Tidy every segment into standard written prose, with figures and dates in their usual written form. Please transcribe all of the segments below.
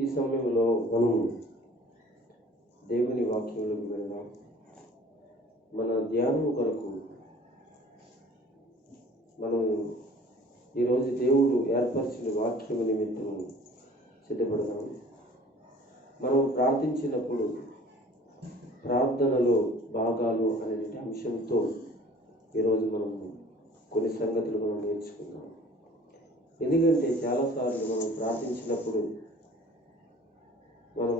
ఈ సమయంలో మనం దేవుని వాక్యంలోకి వెళ్దాం. మన ధ్యానం కొరకు మనం ఈరోజు దేవుడు ఏర్పరిచిన వాక్యం నిమిత్తం సిద్ధపడదాం. మనం ప్రార్థించినప్పుడు ప్రార్థనలో భాగాలు అనే అంశంతో ఈరోజు మనం కొన్ని సంగతులు మనం నేర్చుకుందాం. ఎందుకంటే చాలాసార్లు మనం ప్రార్థించినప్పుడు, మనం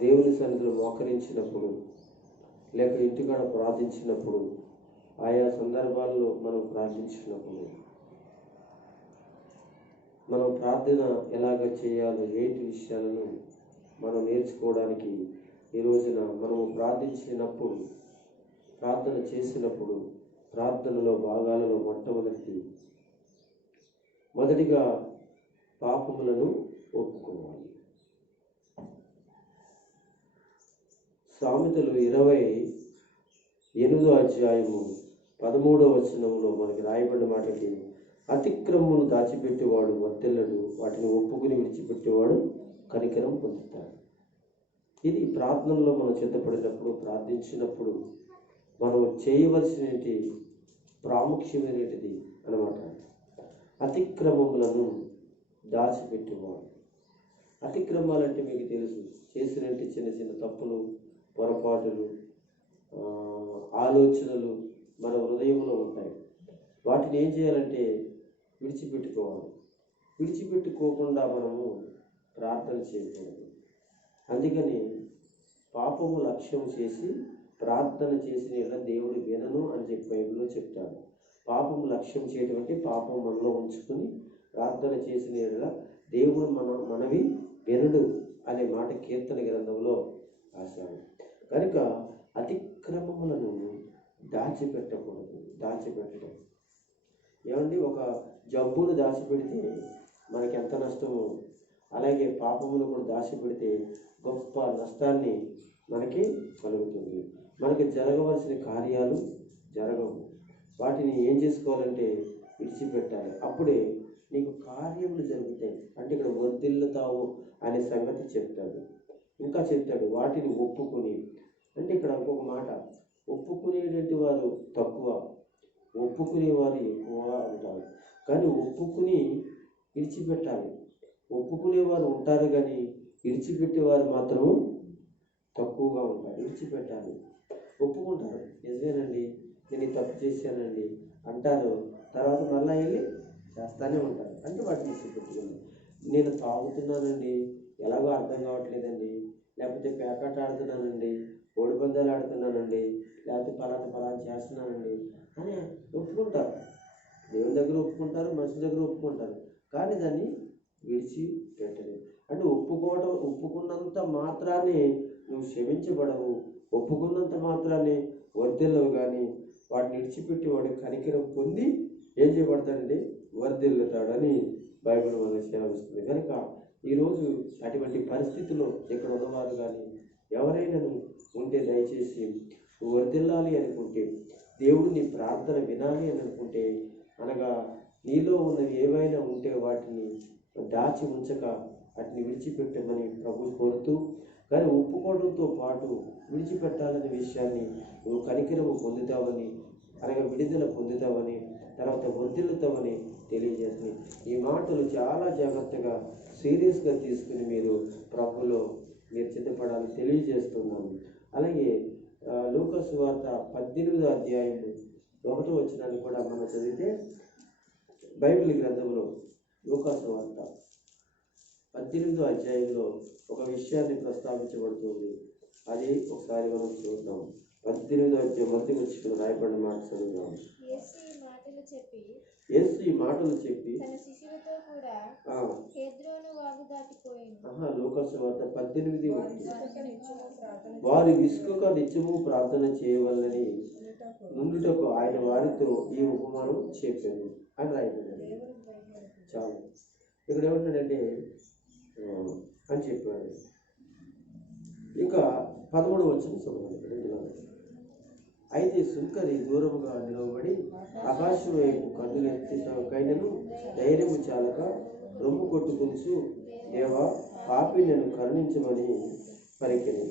దేవుని సన్నిధిలో మోకరించినప్పుడు, లేక ఇంటికాడ ప్రార్థించినప్పుడు, ఆయా సందర్భాల్లో మనం ప్రార్థించినప్పుడు మనం ప్రార్థన ఎలాగ చేయాలో ఏంటి విషయాలను మనం నేర్చుకోవడానికి ఈ రోజున మనము ప్రార్థించినప్పుడు, ప్రార్థన చేసినప్పుడు ప్రార్థనలో భాగాలలో మొదటిగా పాపములను ఒప్పుకోవాలి. సామెతలు 28వ అధ్యాయము 13వ వచనంలో మనకి రాయబడిన మాటకి, అతిక్రమమును దాచిపెట్టేవాడు వర్ధిల్లడు, వాటిని ఒప్పుకుని విడిచిపెట్టేవాడు కనికరం పొందుతాడు. ఇది ప్రార్థనలో మనం సిద్ధపడినప్పుడు, ప్రార్థించినప్పుడు మనం చేయవలసిన ప్రాముఖ్యమైనది అన్నమాట. అతిక్రమములను దాచిపెట్టేవాడు. అతిక్రమాలంటే మీకు తెలుసు, చేసినట్టు చిన్న చిన్న తప్పులు, పొరపాటులు, ఆలోచనలు మన హృదయంలో ఉంటాయి. వాటిని ఏం చేయాలంటే విడిచిపెట్టుకోవాలి. విడిచిపెట్టుకోకుండా మనము ప్రార్థన చేయకూడదు. అందుకని పాపము లక్ష్యం చేసి ప్రార్థన చేసిన దేవుడు వినను అని చెప్పి బైబిల్లో చెప్తాడు. పాపము లక్ష్యం చేయడం అంటే పాపం మనలో ఉంచుకుని ప్రార్థన చేసిన దేవుడు మనవి వినడు అనే మాట కీర్తన గ్రంథంలో రాశాడు. కనుక అతిక్రమములను దాచిపెట్టడం ఏమండి, ఒక జబ్బును దాచిపెడితే మనకి ఎంత నష్టమో, అలాగే పాపమును కూడా దాచిపెడితే గొప్ప నష్టాన్ని మనకి కలుగుతుంది. మనకి జరగవలసిన కార్యాలు జరగవు. వాటిని ఏం చేసుకోవాలంటే విడిచిపెట్టాలి. అప్పుడే నీకు కార్యములు జరుగుతాయి. అంటే ఇక్కడ వర్ధిల్లుతావు అనే సంగతి చెప్తాడు. ఇంకా చెప్తాడు వాటిని ఒప్పుకొని. అంటే ఇక్కడ ఇంకొక మాట, ఒప్పుకునేటువంటి వారు తక్కువ, ఒప్పుకునేవారు ఎక్కువ ఉంటారు. కానీ ఒప్పుకుని విడిచిపెట్టాలి. ఒప్పుకునేవారు ఉంటారు కానీ విడిచిపెట్టేవారు మాత్రం తక్కువగా ఉంటారు. విడిచిపెట్టాలి. ఒప్పుకుంటారు, నిజమేనండి నేను ఈ తప్పు చేశానండి అంటారు, తర్వాత మళ్ళీ వెళ్ళి చేస్తూనే ఉంటారు. అంటే వాటిని విడిచిపెట్టుకుని, నేను తాగుతున్నానండి, ఎలాగో అర్థం కావట్లేదండి, లేకపోతే పేకాట ఆడుతున్నానండి, కోడిపందాలు ఆడుతున్నానండి, లేకపోతే పలానా చేస్తున్నానండి అని ఒప్పుకుంటారు. దేవుని దగ్గర ఒప్పుకుంటారు, మనిషి దగ్గర ఒప్పుకుంటారు, కానీ దాన్ని విడిచిపెట్టలేదు. అంటే ఒప్పుకున్నంత మాత్రాన్ని నువ్వు క్షమించబడవు, ఒప్పుకున్నంత మాత్రాన్ని వర్ధిల్లవు. కానీ వాటిని విడిచిపెట్టి వాడు కనికరం పొంది ఏం చేయబడతాడండి, వర్ధిల్లుతాడని బైబిల్ మనకు సెలవిస్తుంది. కనుక ఈరోజు అటువంటి పరిస్థితుల్లో ఇక్కడ ఉన్నవారు కానీ ఎవరైనా ఉంటే దయచేసి వర్ధిల్లాలి అనుకుంటే, దేవుడు నీ ప్రార్థన వినాలి అని అనుకుంటే, అనగా నీలో ఉన్నవి ఏవైనా ఉంటే వాటిని దాచి ఉంచక వాటిని విడిచిపెట్టమని ప్రభు కోరుతూ, కానీ ఒప్పుకోవడంతో పాటు విడిచిపెట్టాలనే విషయాన్ని నువ్వు కనికరము పొందుతావని, అనగా విడుదల పొందుతావని, తర్వాత వర్ధిల్లుతావని తెలియజేస్తుంది. ఈ మాటలు చాలా జాగ్రత్తగా సీరియస్గా తీసుకుని మీరు ప్రభులో మీరు సిద్ధపడాలని తెలియజేస్తున్నాను. అలాగే లూకా సువార్త 18వ అధ్యాయం 1వ వచనాన్ని కూడా మనం చదివితే, బైబిల్ గ్రంథంలో లూకా సువార్త 18వ అధ్యాయంలో ఒక విషయాన్ని ప్రస్తావించబడుతుంది. అది ఒకసారి మనం చూద్దాం. 18వ అధ్యాయం మొదటి వచ్చిన రాయబడిన మాట చదువుదాం. యేసు ఈ మాటలు చెప్పి తన శిష్యులతో కూడా కేద్రోను వాగు దాటిపోయాను. లూకా సువార్త 18:1. వారి విసుకక నిత్యము ప్రార్థన చేయవలనని నుండుటకు ఆయన వారితో ఈ ఉపమానం చెప్పాను అని రాయబడింది. చాలు, ఇక్కడ ఏమంటాడంటే అని చెప్పాడు. ఇంకా 13వ వచనం చదవాలి. అయితే సుంకరి దూరముగా నిలవబడి ఆకాశం వైపు కన్నులెత్తికైనను ధైర్యము చాలక రొమ్ము కొట్టుకుంటూ, దేవా పాపి నన్ను కరుణించమని పలికెను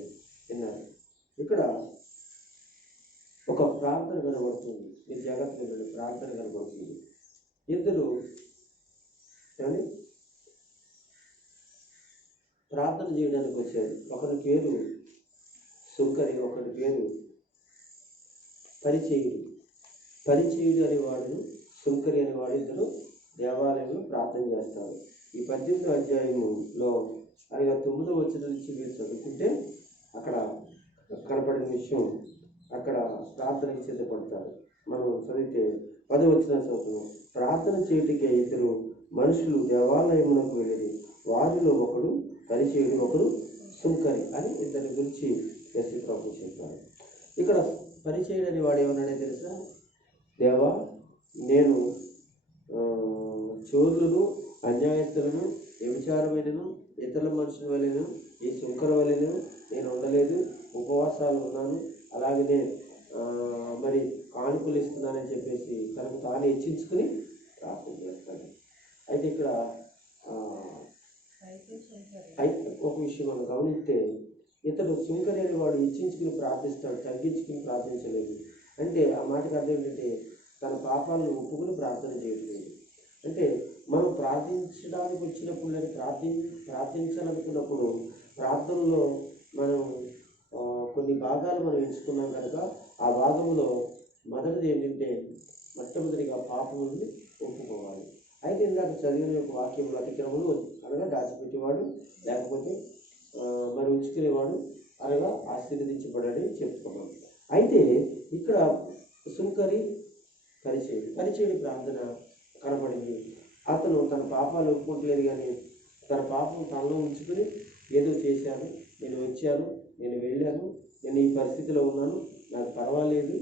విన్నారు. ఇక్కడ ఒక ప్రార్థన కనబడుతుంది. మీరు జాగ్రత్తగా ప్రార్థన కనబడుతుంది. ఇద్దరు కానీ ప్రార్థన చేయడానికి వచ్చారు. ఒకరి పేరు సుంకరి, ఒకరి పేరు పరిచయుడు. పరిచయుడు అనేవాడు, సుంకరి అనేవాడు ఇద్దరు దేవాలయంలో ప్రార్థన చేస్తారు. ఈ 18వ అధ్యాయంలో అనగా 9వ వచనం నుంచి మీరు చదువుకుంటే అక్కడ కనపడిన విషయం, అక్కడ ప్రార్థనకి సిద్ధపడతారు. మనం చదివితే 10వ వచనం చదువుతున్నాం. ప్రార్థన చేయుటకే ఇద్దరు మనుషులు దేవాలయమునకు వెళ్ళి వారిలో ఒకడు పరిచయుడు, ఒకడు సుంకరి అని ఇద్దరి గురించి యేసు ప్రభువు చెప్పారు. ఇక్కడ పరిచయుడు అని వాడు ఏమన్నాడే తెలుసా? దేవా, నేను చోరులను, అన్యాయస్తులను, వ్యభిచారమైనను, ఇతరుల మనుషుల వలెను, ఈ సుంకర వలెను నేను ఉండలేదు, ఉపవాసాలు ఉన్నాను, అలాగనే మరి కానుకలు ఇస్తున్నానని చెప్పేసి తనకు తాను హెచ్చించుకుని ప్రార్థన చేస్తాడు. అయితే ఇక్కడ ఒక విషయం మనం గమనిస్తే, ఇతడు సుంకరి అని వాడు హెచ్చించుకుని ప్రార్థిస్తాడు, తగ్గించుకుని ప్రార్థించలేదు. అంటే ఆ మాటకు అర్థం ఏంటంటే తన పాపాలను ఒప్పుకుని ప్రార్థన చేయట్లేదు. అంటే మనం ప్రార్థించడానికి వచ్చినప్పుడు, లేదా ప్రార్థించాలనుకున్నప్పుడు ప్రార్థనలో మనం కొన్ని భాగాలు మనం ఎంచుకున్నాం కనుక ఆ భాగంలో మొదటిది ఏంటంటే మొట్టమొదటిగా పాపములను ఒప్పుకోవాలి. అయితే ఇందాక చదివిన యొక్క వాక్యంలో అతిక్రమలు అనగా దాచిపెట్టేవాడు, లేకపోతే మరి ఉంచుకునేవాడు అనగా ఆశీర్వదించబడని చెప్పుకున్నాం. అయితే ఇక్కడ సుంకరి పరిచయుడి ప్రార్థన కనబడింది. అతను తన పాపాలు ఒప్పుకోవట్లేదు, కానీ తన పాపం తనలో ఉంచుకుని ఏదో చేశాను, నేను వచ్చాను, నేను వెళ్ళాను, నేను ఈ పరిస్థితిలో ఉన్నాను, నాకు పర్వాలేదు,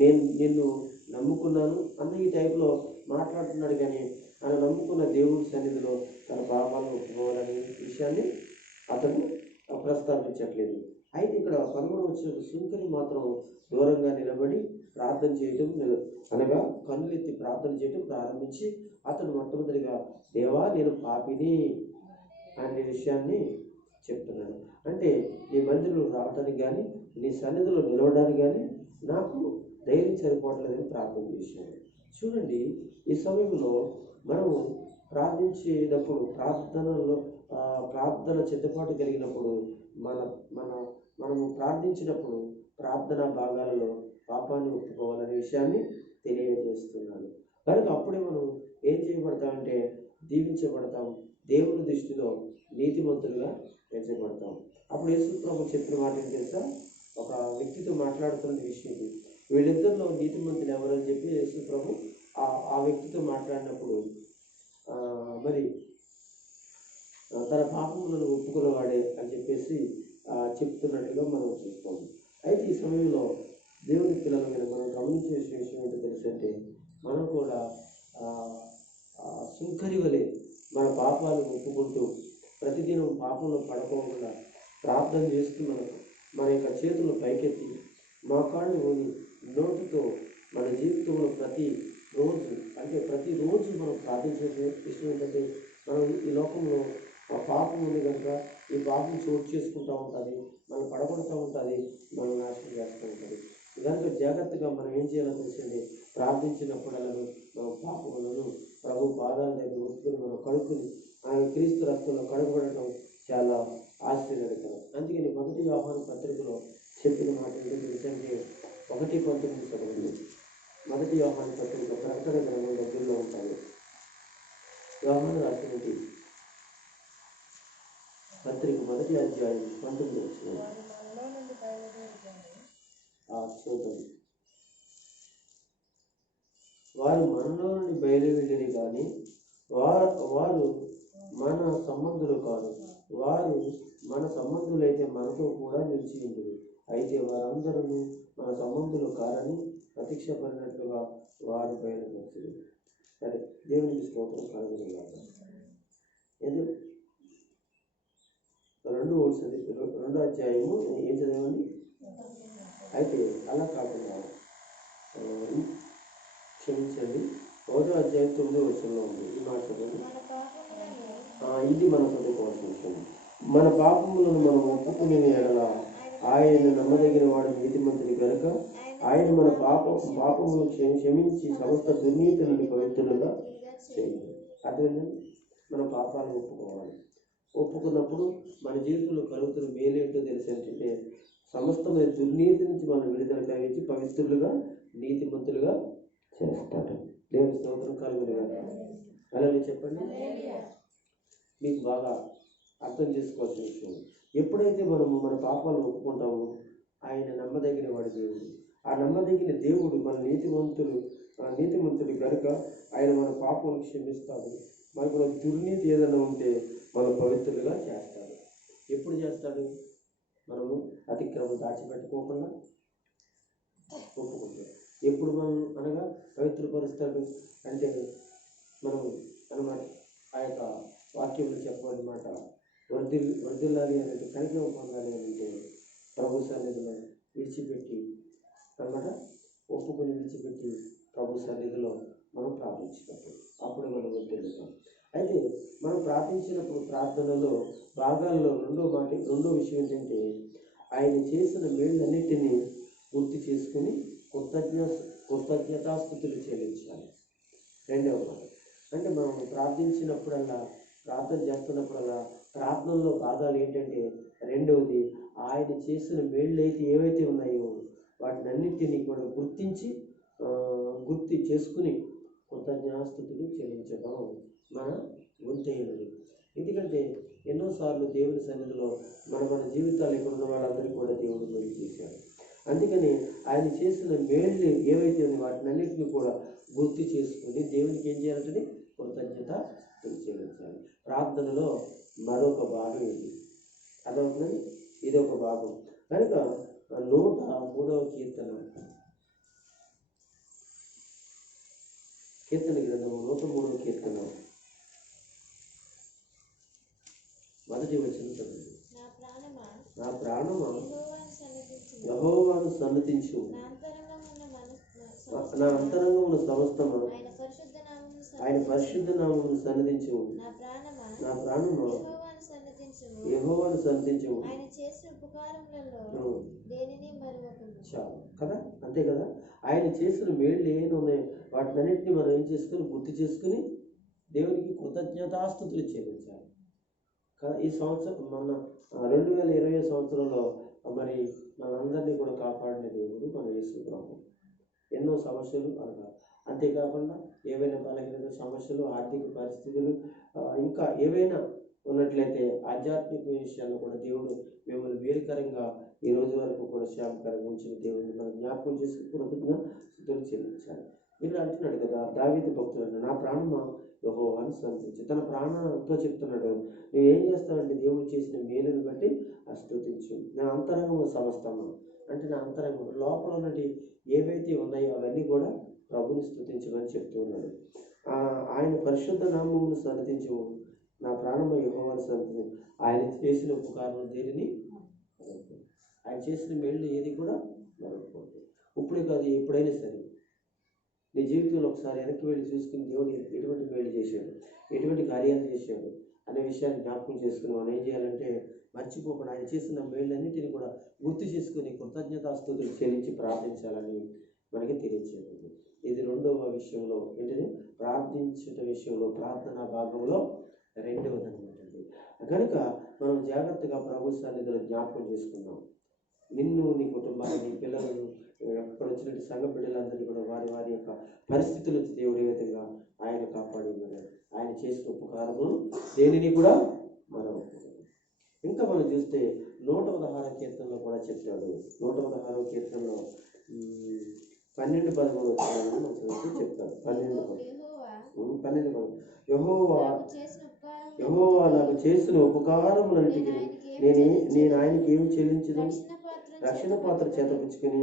నేను నిన్ను నమ్ముకున్నాను అన్న ఈ టైప్లో మాట్లాడుతున్నాడు. కానీ ఆయన నమ్ముకున్న దేవుడి సన్నిధిలో తన పాపాలను ఒప్పుకోవాలనే విషయాన్ని అతను ప్రస్తావించట్లేదు. అయితే ఇక్కడ 11వ వచనం సుంకరి మాత్రం దూరంగా నిలబడి ప్రార్థన చేయటం, అనగా కన్నులెత్తి ప్రార్థన చేయటం ప్రారంభించి అతను మొట్టమొదటిగా దేవా నేను పాపిని అనే విషయాన్ని చెప్తున్నాడు. అంటే నీ మందిరంలో రావడానికి కానీ, నీ సన్నిధిలో నిలవడానికి కానీ నాకు ధైర్యం సరిపోవట్లేదని ప్రార్థన చేశాను. చూడండి, ఈ సమయంలో మనము ప్రార్థించేటప్పుడు, ప్రార్థన సిద్ధపాటు కలిగినప్పుడు మనము ప్రార్థించినప్పుడు ప్రార్థనా భాగాలలో పాపాన్ని ఒప్పుకోవాలనే విషయాన్ని తెలియజేస్తున్నాడు. కనుక అప్పుడే మనం ఏం చేయబడతామంటే దీవించబడతాం, దేవుని దృష్టిలో నీతిమంతులుగా పెంచబడతాం. అప్పుడు యేసు ప్రభు చెప్పిన మాట ఏం తెలుసా? ఒక వ్యక్తితో మాట్లాడుతున్న విషయం ఇది. వీళ్ళిద్దరిలో నీతిమంతులు ఎవరని చెప్పి యేసు ప్రభు ఆ వ్యక్తితో మాట్లాడినప్పుడు మరి తన పాపములను ఒప్పుకున్నవాడే అని చెప్పేసి చెప్తున్నట్టుగా మనం చూస్తాము. అయితే ఈ సమయంలో దేవుని పిల్లల మీద మనం గమనించే విషయం ఏంటో తెలుసంటే, మనం కూడా సుంకరి వలె మన పాపాలు ఒప్పుకుంటూ ప్రతిదినం పాపంలో పడకుండా ప్రార్థన చేస్తూ మన యొక్క చేతులను పైకెత్తి మోకాళ్ళు ఊని నోటితో మన జీవితంలో ప్రతిరోజు మనం ప్రార్థించే విషయం ఏంటంటే, మనం ఈ లోకంలో పాపం ఉంది కనుక ఈ పాపం చోటు చేసుకుంటూ ఉంటుంది, మనం పడగొడుతూ ఉంటుంది, మనం నాశనం చేస్తూ ఉంటుంది. దాంట్లో జాగ్రత్తగా మనం ఏం చేయాలో తెలిసింది, ప్రార్థించినప్పుడల్లా మనం పాపములను ప్రభు పాదాల దగ్గర ఉంచుకొని మనం కడుక్కుని ఆయన క్రీస్తు రక్తంలో కడుగబడటం చాలా ఆశ్చర్యకరం. అందుకని 1 యోహాను పత్రికలో చెప్పిన మాట ఏంటో తెలుసంటే 1:19 చదవండి. 1 యోహాను పత్రిక ప్రకటన గ్రంథం దగ్గరలో ఉంటాయి. యోహాను రాసినది పత్రిక 1వ అధ్యాయం 19 వచనం చూద్దాం. వారు మనలో నుండి బయలువెళ్ళిరి కానీ వారు మన సంబంధులు కాదు, వారు మన సంబంధులైతే మనతో కూడా నిలిచి ఉండరు. అయితే వారందరూ మన సంబంధులు కారని ప్రత్యక్షపడినట్లుగా వారు బయలుపరిచారు. సరే, దేవునికి స్తోత్రం కలుగునుగాక. ఎందుకు 2వ అధ్యాయము ఏం చదవండి. అయితే అలా కాకుండా క్షమించండి, 1వ అధ్యాయం 9వ వచనంలో ఉంది ఈ మాట చదవండి. ఇది మనం చదువుకోవాల్సిన విషయం. మన పాపములను మనం ఒప్పుకునే ఎడల ఆయన నమ్మదగిన వాడు నీతిమంతుడి కనుక ఆయన మన పాపములను క్షమించి సమస్త దుర్నీతి నుండి పవిత్రులుగా చేయాలి. అదేనండి, మన పాపాలను ఒప్పుకోవాలి. ఒప్పుకున్నప్పుడు మన జీవితంలో కలుగుతున్న మేలేంటో తెలిసి ఏంటంటే సమస్తమైన దుర్నీతి నుంచి మనం విడుదల కలిగించి పవిత్రులుగా నీతిమంతులుగా చేస్తాడు. దేవుని స్తోత్రం కలుగునుగాక. అలాగే చెప్పండి. మీకు బాగా అర్థం చేసుకోవాల్సిన విషయం, ఎప్పుడైతే మనము మన పాపాలను ఒప్పుకుంటామో ఆయన నమ్మదగిన వాడి దేవుడు. ఆ నమ్మదగిన దేవుడు మన నీతిమంతుడు కనుక ఆయన మన పాపాలను క్షమిస్తాడు. మనకు దుర్నీతి ఏదైనా ఉంటే మనం పవిత్రులుగా చేస్తాడు. ఎప్పుడు చేస్తాడు? మనము అతిక్రమం దాచిపెట్టుకోకుండా ఒప్పుకుంటాం. ఎప్పుడు మనం అనగా పవిత్రపరుస్తాడు అంటే మనం అనమాట ఆ యొక్క వాక్యంలో చెప్పాలన్నమాట. వర్ధిల్లాలి అనేది కనికరం పొందాలి అంటే ప్రభు సన్నిధిలో విడిచిపెట్టి అనమాట ఒప్పుకొని విడిచిపెట్టి ప్రభు సన్నిధిలో మనం ప్రార్థించినప్పుడు అప్పుడు మనం వర్ధిల్లుతాం. అయితే మనం ప్రార్థించినప్పుడు ప్రార్థనలో భాగాల్లో రెండో విషయం ఏంటంటే ఆయన చేసిన మేళ్ళన్నిటినీ గుర్తు చేసుకుని కృతజ్ఞతాస్తుతులు చెల్లించాలి. రెండవ మాట అంటే మనం ప్రార్థన చేస్తున్నప్పుడల్లా ప్రార్థనలో భాగాలు ఏంటంటే రెండవది ఆయన చేసిన మేళ్ళు ఏవైతే ఉన్నాయో వాటిని అన్నింటినీ కూడా గుర్తు చేసుకుని కృతజ్ఞతాస్తుతులు చెల్లించడం మన వంతైనది. ఎందుకంటే ఎన్నోసార్లు దేవుని సన్నిధిలో మన జీవితాలు ఇక్కడ ఉన్న వాళ్ళందరికీ కూడా దేవుడు మేలు చేశాడు. అందుకని ఆయన చేసిన మేళ్ళు ఏవైతే ఉన్నాయో వాటిని అన్నింటినీ కూడా గుర్తు చేసుకుని దేవునికి ఏం చేయాలంటే కృతజ్ఞత చెల్లించాలి. ప్రార్థనలో మరొక భాగం ఇది. అదవుతుంది, ఇది ఒక భాగం కనుక 103వ కీర్తన గ్రంథము 103వ కీర్తన మొదటి వచనం చదువు. నా ప్రాణమా యెహోవాను సన్నతించు, నా అంతరంగమున సమస్తము ఆయన పరిశుద్ధ నామమును సన్నతించు. నా ప్రాణమా యెహోవాను సన్నతించు. చాలు కదా, అంతే కదా. ఆయన చేసిన మేళ్ళు ఏమైనా ఉన్నాయో వాటిని అన్నింటినీ మనం ఏం చేసుకుని గుర్తు చేసుకుని దేవునికి కృతజ్ఞతాస్తుతులు చెల్లించాలి కదా. ఈ సంవత్సరం మన 2020 సంవత్సరంలో మరి మనందరినీ కూడా కాపాడిన దేవుడు మన యేసు ప్రభువు. ఎన్నో సమస్యలు అనగా అంతేకాకుండా ఏవైనా బలహీనత సమస్యలు, ఆర్థిక పరిస్థితులు, ఇంకా ఏవైనా ఉన్నట్లయితే ఆధ్యాత్మిక విషయాల్లో కూడా దేవుడు మిమ్మల్ని వేరుకరంగా ఈ రోజు వరకు కూడా క్షేమకరంగా ఉంచిన దేవుడిని మనం జ్ఞాపకం చేసి కృతజ్ఞతలు చెల్లించాలి. ఇక్కడ అంటున్నాడు కదా దావీదు భక్తుడు, నా ప్రాణమా యెహోవాను స్తుతించు. తన ప్రాణంతో చెప్తున్నాడు, నువ్వేం చేస్తావంటే దేవుడు చేసిన మేలుని బట్టి స్తుతించు. నా అంతరంగం సమస్తము అంటే నా అంతరంగం లోపల ఉన్నటి ఏవైతే ఉన్నాయో అవన్నీ కూడా ప్రభుని స్తుతించమని చెప్తూ ఉన్నాడు. ఆయన పరిశుద్ధ నామమును సన్నతించు. నా ప్రాణమా యెహోవాను సన్నతించు. ఆయన చేసిన ఉపకారం దేనిని ఆయన చేసిన మేళ్ళు ఏది కూడా మరొకటి. ఇప్పుడే కాదు, ఎప్పుడైనా సరే నీ జీవితంలో ఒకసారి వెనక్కి వెళ్ళి చూసుకుని దేవుడు ఎటువంటి మేలు చేశాడు, ఎటువంటి కార్యాలు చేశాడు అనే విషయాన్ని జ్ఞాపకం చేసుకుని మనం ఏం చేయాలంటే మర్చిపోకుండా ఆయన చేసిన మేళ్ళన్నింటినీ కూడా గుర్తు చేసుకుని కృతజ్ఞతాస్తుతులు చెల్లించి ప్రార్థించాలని మనకి తెలియజేయండి. ఇది రెండవ విషయంలో ఏంటంటే ప్రార్థించట విషయంలో ప్రార్థనా భాగంలో రెండవది అనమాట. కనుక మనం జాగ్రత్తగా ప్రభు సన్నిధిలో జ్ఞాపకం చేసుకుందాం. నిన్ను, నీ కుటుంబాన్ని, నీ పిల్లలను, ఎక్కడ వచ్చినట్టు సంఘ బిడ్డలందరినీ కూడా వారి వారి యొక్క పరిస్థితుల నుంచి దేవుడు ఏ విధంగా ఆయన కాపాడి ఉన్నాడు. ఆయన చేసిన ఉపకారము దేనిని కూడా మనం ఇంకా మనం చూస్తే 116వ కీర్తనలో కూడా చెప్పాడు. 116వ కీర్తనలో 12-13 మనం చదివితే చెప్తాడు. 12 యెహోవా నాకు చేసిన ఉపకారములన్నిటికీ నేను ఆయనకి ఏమి చెల్లించను? రక్షణ పాత్ర చేతపుచ్చుకుని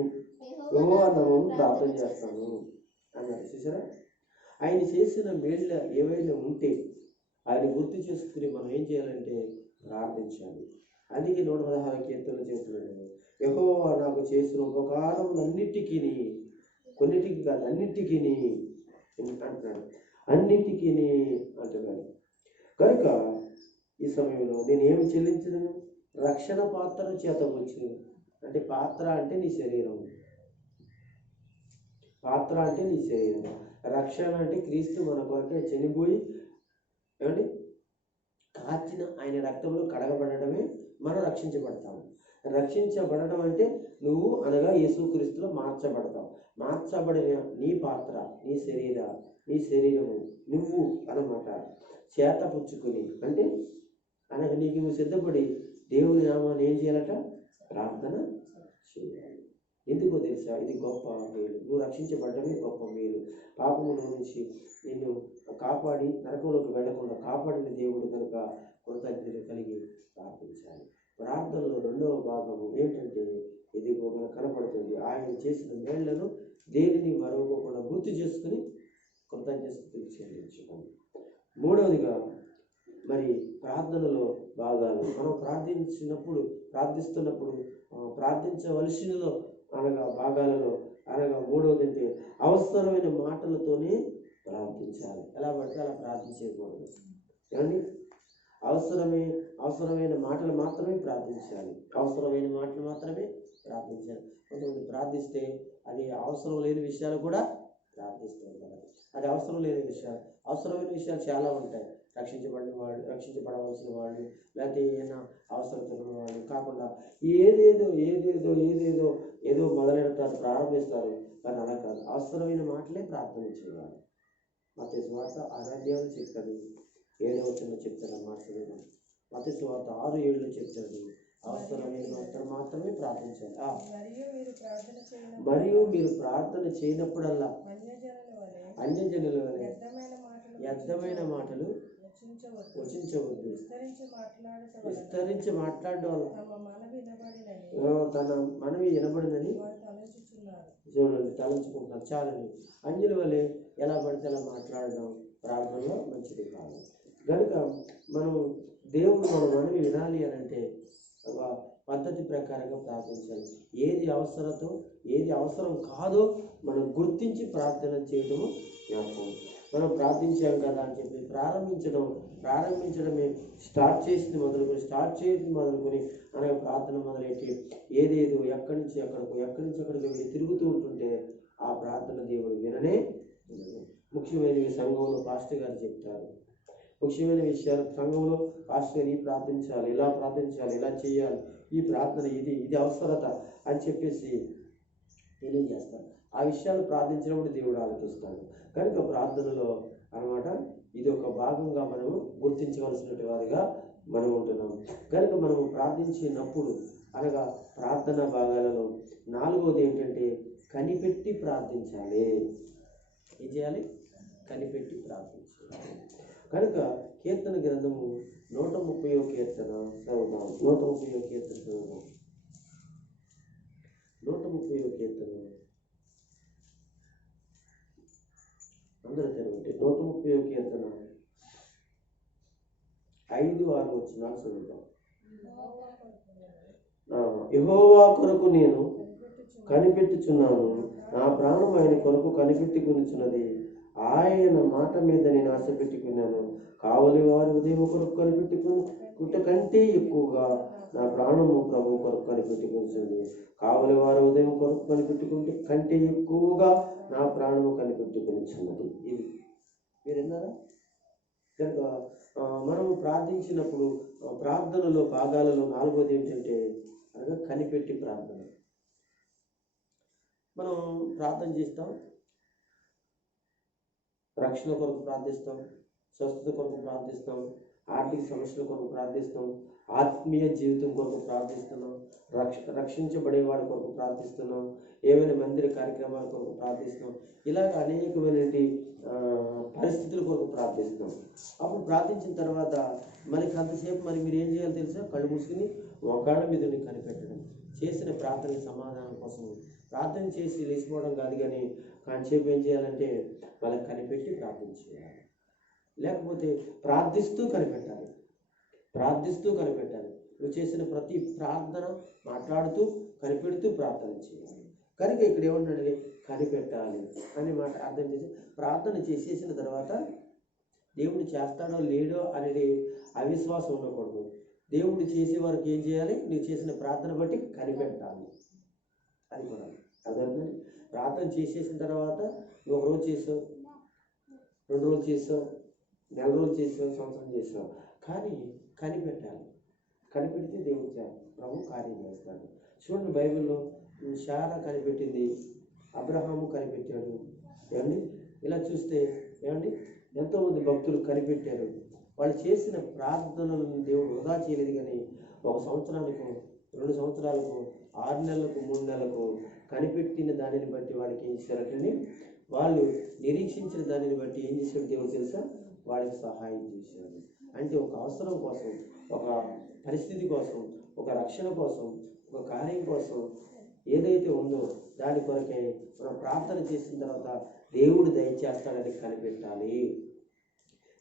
యెహోవా నామమును ప్రార్థన చేస్తాను అన్నాడు. చూసారా, ఆయన చేసిన మేళ్ళ ఏవైనా ఉంటే ఆయన గుర్తు చేసుకుని మనం ఏం చేయాలంటే ప్రార్థించాలి. అందుకే 116వ కీర్తనలో చెప్తున్నాడు, యెహోవా నాకు చేసిన ఉపకారములన్నిటికీ కొన్నిటికి కాదు, అన్నిటికీ అంటున్నాడు, అన్నిటికీ అంటున్నాడు. కనుక ఈ సమయంలో నేను ఏమి చెల్లించను? రక్షణ పాత్రను చేతకొచ్చును. అంటే పాత్ర అంటే నీ శరీరం, పాత్ర అంటే నీ శరీరం. రక్షణ అంటే క్రీస్తు మన కొరకే చనిపోయి ఏమండి కాచిన ఆయన రక్తంలో కడగబడటమే మనం రక్షించబడతాము. రక్షించబడటం అంటే నువ్వు అనగా యేసుక్రీస్తులో మార్చబడతావు. మార్చబడిన నీ పాత్ర, నీ శరీరము నువ్వు అన్నమాట చేతపుచ్చుకొని, అంటే అనగా నీకు నువ్వు సిద్ధపడి దేవుని నామాన్ని ఏం చేయాలట? ప్రార్థన చేయాలి. ఎందుకో తెలుసా? ఇది గొప్ప మేలు. నువ్వు రక్షించబడటమే గొప్ప మేలు. పాపములో నుంచి నిన్ను కాపాడి నరకంలోకి వెళ్లకుండా కాపాడిన దేవుడు కనుక కృతజ్ఞతలు కలిగి ప్రార్థించాలి. ప్రార్థనలో రెండవ భాగము ఏంటంటే, ఇది కనపడుతుంది, ఆయన చేసిన మేళ్లను దేనిని మరవకుండా గుర్తు చేసుకుని కృతజ్ఞతలు చెల్లించడం. మూడవదిగా మరి ప్రార్థనలో భాగాలు, మనం ప్రార్థిస్తున్నప్పుడు ప్రార్థించవలసినలో అనగా భాగాలలో అనగా మూడవది అంటే అవసరమైన మాటలతోనే ప్రార్థించాలి. ఎలా పడితే అలా ప్రార్థించకూడదు. ఏమండి? అవసరమైన మాటలు మాత్రమే ప్రార్థించాలి. అవసరమైన మాటలు మాత్రమే ప్రార్థించాలి. కొంతమంది ప్రార్థిస్తే అది అవసరం లేని విషయాలు కూడా ప్రార్థిస్తూ ఉంటారు. అది అవసరం లేని విషయాలు, అవసరమైన విషయాలు చాలా ఉంటాయి. రక్షించబడవలసిన వాళ్ళు, లేకపోతే ఏదైనా అవసరత ఉన్న వాళ్ళు కాకుండా ఏదో మొదలెడతారు, ప్రారంభిస్తారు. కానీ అలా కాదు, అవసరమైన మాటలే ప్రార్థన చేయాలి. మత్తయి సువార్త 6 చెప్తాడు, 7 చెప్తాడు అన్నమాట. మత్తయి సువార్త 6:7 చెప్తాడు, అవసరమైన మాత్రం మాత్రమే ప్రార్థించాలి. మరియు మీరు ప్రార్థన చేయనప్పుడల్లా అన్యజనుల వలె వ్యర్థమైన మాటలు వచించవద్దు. విస్తరించి మాట్లాడడం వల్ల తన మనవి వినబడినని చూడండి తలంచుకుంటున్నారు. చాలని అన్యుల వలె ఎలా పడితే అలా మాట్లాడడం ప్రార్థనలో మంచిది కాదు. కనుక మనం దేవుడు మన మనవి వినాలి అని అంటే ఒక పద్ధతి ప్రకారంగా ప్రార్థించాలి. ఏది అవసరం కాదో మనం గుర్తించి ప్రార్థన చేయడము జ్ఞాపకం. మనం ప్రార్థించాం కదా అని చెప్పి ప్రారంభించడమే స్టార్ట్ చేసింది మొదలుకొని అనగా ప్రార్థన మొదలెట్టి ఏదేదో ఎక్కడి నుంచి ఎక్కడికి వెళ్ళి తిరుగుతూ ఉంటుంటే ఆ ప్రార్థన దేవుడు విననే. ముఖ్యమైనవి సంఘంలో పాస్టర్ గారు చెప్తారు. ముఖ్యమైన విషయాలు సంఘంలో పాస్టర్ గారు ప్రార్థించాలి, ఇలా ప్రార్థించాలి, ఇలా చేయాలి, ఈ ప్రార్థన ఇది అవసరత అని చెప్పేసి తెలియజేస్తారు. ఆ విషయాలు ప్రార్థించినప్పుడు దేవుడు ఆలోచిస్తాడు. కనుక ప్రార్థనలో అన్నమాట ఇది ఒక భాగంగా మనము గుర్తించవలసినటువంటి వారిగా మనం ఉంటున్నాం. కనుక మనము ప్రార్థించినప్పుడు అనగా ప్రార్థన భాగాలలో 4వది ఏంటంటే కనిపెట్టి ప్రార్థించాలి. ఏం చేయాలి? కనిపెట్టి ప్రార్థించాలి. కనుక కీర్తన గ్రంథము 130వ కీర్తన చదువుతాం. 130వ కీర్తన చదువుతాం. 130వ కీర్తన అందరూ తెరవండి. 130వ కీర్తన 5-6 వచనాలు చదువుతాం. యెహోవా కొరకు నేను కనిపెట్టుచున్నాను, నా ప్రాణం ఆయన కొరకు కనిపెట్టుకునిచున్నది. ఆయన మాట మీద నేను ఆశ పెట్టుకున్నాను. కావలి వారి ఉదయం కొరకు కనిపెట్టుకుట కంటే ఎక్కువగా నా ప్రాణము ప్రభు కొరకు కనిపెట్టుకుంటుంది. కావలి వారి ఉదయం కొరకు కనిపెట్టుకుంటే కంటే ఎక్కువగా నా ప్రాణము కనిపెట్టుకునిచున్నది. ఇది మీరు విన్నారా? కనుక మనము ప్రార్థించినప్పుడు ప్రార్థనలో భాగాలలో 4వది ఏంటంటే అనగా కనిపెట్టి ప్రార్థన. మనం ప్రార్థన చేస్తాం, రక్షణ కొరకు ప్రార్థిస్తాం, స్వస్థత కొరకు ప్రార్థిస్తాం, ఆర్థిక సమస్యల కొరకు ప్రార్థిస్తాం, ఆత్మీయ జీవితం కొరకు ప్రార్థిస్తున్నాం, రక్షించబడేవాడి కొరకు ప్రార్థిస్తున్నాం, ఏమైనా మందిర కార్యక్రమాల కొరకు ప్రార్థిస్తున్నాం. ఇలాగ అనేకమైన పరిస్థితుల కొరకు ప్రార్థిస్తున్నాం. అప్పుడు ప్రార్థించిన తర్వాత మనకి అంతసేపు మీరు ఏం చేయాలో తెలుసా? కళ్ళు మూసుకుని ఒకళ్ళ మీద కనిపెట్టడం, చేసిన ప్రార్థన సమాధానం కోసం ప్రార్థన చేసి లేచిపోవడం కాదు. కానీ కాసేపు ఏం చేయాలంటే వాళ్ళకి కనిపెట్టి ప్రార్థన చేయాలి. లేకపోతే ప్రార్థిస్తూ కనిపెట్టాలి. నువ్వు చేసిన ప్రతి ప్రార్థన మాట్లాడుతూ కనిపెడుతూ ప్రార్థన చేయాలి. కనుక ఇక్కడ ఏమంటాడు, కనిపెట్టాలి అనే మాట అర్థం చేసి ప్రార్థన చేసేసిన తర్వాత దేవుడు చేస్తాడో లేడో అనేది అవిశ్వాసం ఉండకూడదు. దేవుడు చేసే వరకు ఏం చేయాలి, నువ్వు చేసిన ప్రార్థన బట్టి కనిపెట్టాలి. అది కూడా అర్థమైందండి. ప్రార్థన చేసేసిన తర్వాత నువ్వు ఒక రోజు చేసావు, 2 రోజులు చేసావు, 4 రోజులు చేసావు, సంవత్సరం చేసావు, కానీ కనిపెట్టాలి. కనిపెడితే దేవుడు ప్రభు కార్యం చేస్తాడు. చూడండి, బైబిల్లో శారా కనిపెట్టింది, అబ్రహాము కనిపెట్టాడు. ఏమండి ఇలా చూస్తే ఏమండి ఎంతోమంది భక్తులు కనిపెట్టారు. వాళ్ళు చేసిన ప్రార్థనలను దేవుడు వృధా చేయలేదు. కానీ 1 సంవత్సరాలకు, 2 సంవత్సరాలకు, 6 నెలలకు, 3 నెలలకు కనిపెట్టిన దానిని బట్టి వాళ్ళకి ఏం చేశారంటే, వాళ్ళు నిరీక్షించిన దానిని బట్టి ఏం చేశాడు దేవుడు తెలుసా, వాళ్ళకి సహాయం చేశాడు. అంటే ఒక అవసరం కోసం, ఒక పరిస్థితి కోసం, ఒక రక్షణ కోసం, ఒక కార్యం కోసం ఏదైతే ఉందో దాని కొరకే మనం ప్రార్థన చేసిన తర్వాత దేవుడు దయచేస్తాడని కనిపెట్టాలి.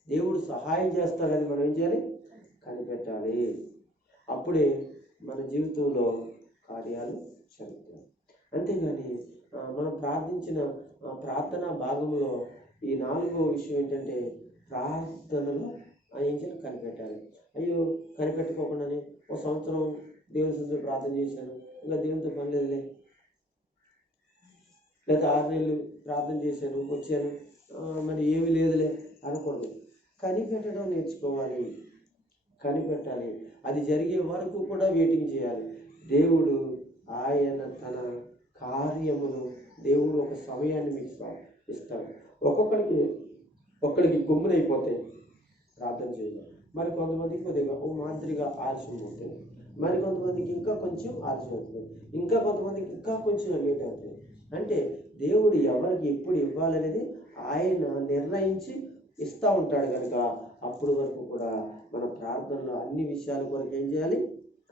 దేవుడు సహాయం చేస్తాడని మనం ఏం చేయాలి, కనిపెట్టాలి. అప్పుడే మన జీవితంలో కార్యాలు జరుగుతాయి. అంతేగాని మనం ప్రార్థించిన ప్రార్థనా భాగంలో ఈ 4వ విషయం ఏంటంటే, ప్రార్థనలో ఏం చేయాలి, కనిపెట్టాలి. అయ్యో కనిపెట్టుకోకుండానే 1 సంవత్సరం దేవుని సన్నిధిలో ప్రార్థన చేశాను, ఇంకా దేవునితో పని లేదులే, లేదా 6 నెలలు ప్రార్థన చేశాను, వచ్చాను, మరి ఏమీ లేదులే అనకూడదు. కనిపెట్టడం నేర్చుకోవాలి, కనిపెట్టాలి. అది జరిగే వరకు కూడా వెయిటింగ్ చేయాలి. దేవుడు ఆయన తన కార్యమును దేవుడు ఒక సమయాన్ని మీకు ఇస్తాడు. ఒక్కడికి గుమ్మునైపోతే ప్రార్థన చేయాలి. మరి కొంతమందికి కొద్దిగా మాదిరిగా ఆలస్యం అవుతుంది, మరి కొంతమందికి ఇంకా కొంచెం ఆలస్యం అవుతుంది, ఇంకా కొంతమందికి ఇంకా కొంచెం లేట్ అవుతుంది. అంటే దేవుడు ఎవరికి ఎప్పుడు ఇవ్వాలనేది ఆయన నిర్ణయించి ఇస్తూ ఉంటాడు. కనుక అప్పుడు వరకు కూడా మన ప్రార్థనలో అన్ని విషయాల కొరకు ఏం చేయాలి,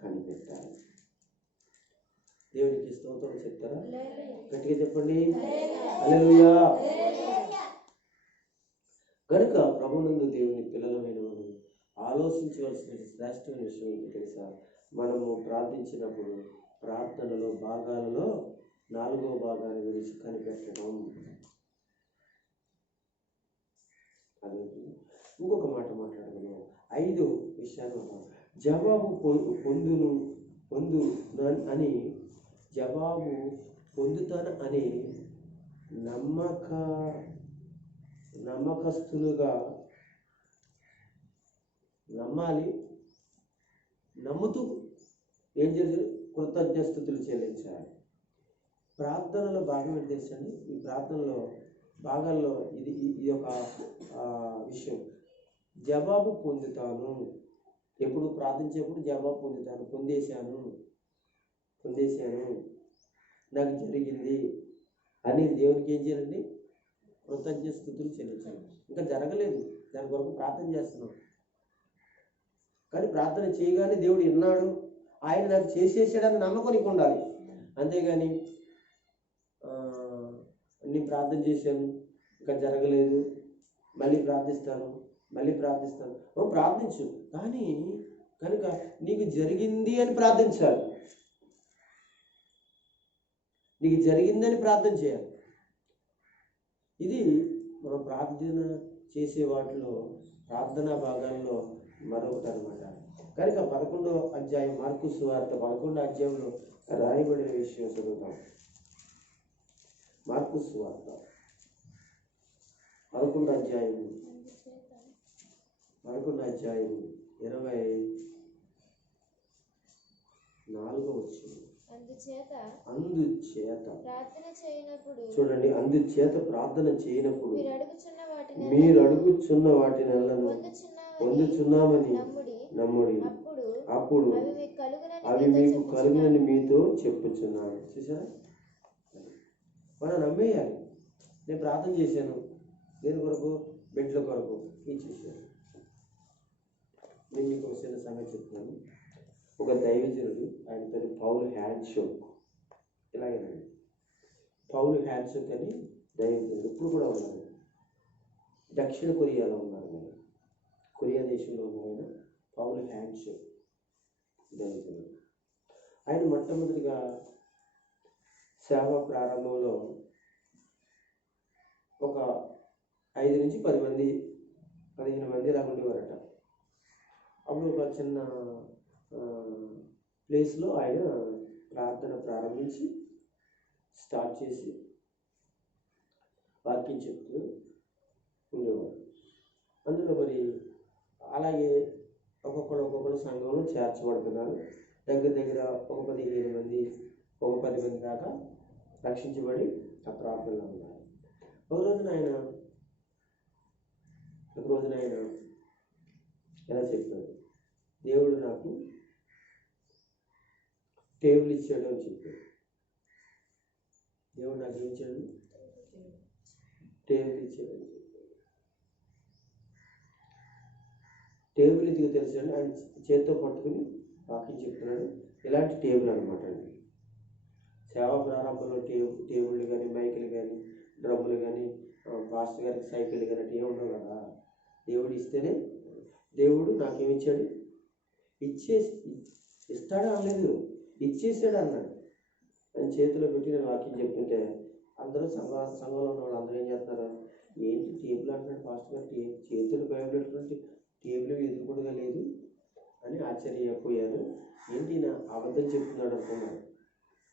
కనిపెట్టాలి. దేవునికి స్తోత్రం చెప్తారా? గట్టిగా చెప్పండి, హల్లెలూయా. కనుక ప్రభునందు దేవుని పిల్లలమైన మనం ఆలోచించవలసిన శ్రేష్టమైన విషయం ఏంటి తెలుసా? మనము ప్రార్థించినప్పుడు ప్రార్థనలో భాగాలలో 4వ భాగాన్ని గురించి కనిపెట్టడం. అదే ఇంకొక మాట మాట్లాడుకున్నాం. 5 విషయాలు జవాబు పొందుతాను అని నమ్మకస్తులుగా నమ్మాలి. నమ్ముతూ ఏం చేయాలి, కృతజ్ఞతలు చెల్లించాలి. ప్రార్థనలో భాగం ఏంటి తెలుసండి? ఈ ప్రార్థనలో భాగాల్లో ఇది ఒక విషయం. జవాబు పొందుతాను. ఎప్పుడు ప్రార్థించేప్పుడు జవాబు పొందేశాను, నాకు జరిగింది అని దేవునికి ఏం చేయాలండి, కృతజ్ఞతలు చెల్లించాలి. ఇంకా జరగలేదు, దాని కొరకు ప్రార్థన చేస్తున్నాం, కానీ ప్రార్థన చేయగానే దేవుడు విన్నాడు, ఆయన నాకు చేసేసాడని నమ్మకం నీకు ఉండాలి. అంతేగాని నేను ప్రార్థన చేశాను, ఇంకా జరగలేదు, మళ్ళీ ప్రార్థిస్తాను. ప్రార్థించు, కానీ కనుక నీకు జరిగింది అని ప్రార్థించాలి, నీకు జరిగిందని ప్రార్థన చేయాలి. ఇది మనం ప్రార్థన చేసే వాటిలో ప్రార్థనా భాగాల్లో మరొకటి అనమాట. కనుక 11వ అధ్యాయం మార్కు సువార్త 11వ అధ్యాయంలో రాయబడిన విషయం చదువుతాం. మార్కు సువార్త 11వ అధ్యాయం 24వ వచనం. అందుచేత చూడండి, అందుచేత ప్రార్థన చేయనప్పుడు మీరు అడుగుచున్న వాటినెల్లను పొందుచున్నామని నమ్ముడి, అప్పుడు అవి మీకు కలుగునని మీతో చెప్పుచున్నాను. చూసారా, మనం నమ్మేయాలి. నేను ప్రార్థన చేశాను, దేని కొరకు, బిడ్డల కొరకు ఇచ్చేసాను. నేను మీకు ఒక చిన్న సంగతి చెప్తున్నాను. ఒక దైవజనుడు, ఆయన పేరు పౌల్ హ్యాండ్షోక్. ఇలాగేనండి, పౌల్ హ్యాండ్షోక్ అని దైవజనుడు ఇప్పుడు కూడా ఉన్నారు. దక్షిణ కొరియాలో ఉన్నారు, కొరియా దేశంలో ఉన్న ఆయన పౌల్ హ్యాండ్షోక్ దైవజనుడు. ఆయన మొట్టమొదటిగా సేవ ప్రారంభంలో ఒక 5 నుంచి 10 మంది 15 మంది ఇలా ఉండేవారట. అప్పుడు ఒక చిన్న ప్లేస్లో ఆయన ప్రార్థన ప్రారంభించి స్టార్ట్ చేసి వాక్యం చెప్తూ ఉండేవారు. అందులో మరి అలాగే ఒక్కొక్కరు సంఘంలో చేర్చబడుతున్నారు. దగ్గర ఒక 15 మంది ఒక 10 మంది దాకా రక్షించబడి ఆ ప్రార్థనలో ఉన్నారు. ఒక రోజున ఆయన ఎలా చెప్పాడు, దేవుడు నాకు టేబుల్ ఇచ్చాడు అని చెప్పాడు. దేవుడు నాకు ఏం ఇచ్చాడు? టేబుల్ ఇచ్చాడు అని చెప్పాడు. టేబుల్ ఎందుకు తెలుసండి? ఆయన చేతితో పట్టుకుని వాక్యం చెప్తున్నాడు. ఇలాంటి టేబుల్ అనమాట అండి. సేవ ప్రారంభంలో టేబుల్ కానీ, మైకులు కానీ, డ్రమ్ములు కానీ, పాస్టర్ గారికి సైకిల్ కానీ ఏమి ఉండవు కదా. దేవుడు ఇస్తేనే, దేవుడు నాకేమిచ్చాడు? ఇస్తాడా అనలేదు, ఇచ్చేసాడు అన్నాడు. ఆయన చేతిలో పెట్టి నేను వాక్యం చెప్తుంటే అందరూ సంఘంలో ఉన్న వాళ్ళు అందరూ ఏం చేస్తున్నారు? ఏంటి టేబుల్ అంటున్నాడు పాస్టర్ గారు, చేతులు భయపెట్టుకుంటే టేబుల్ ఎదురుకుండా లేదు అని ఆశ్చర్యపోయారు. ఏంటి నా అబద్ధం చెప్తున్నాడు అనుకున్నాను.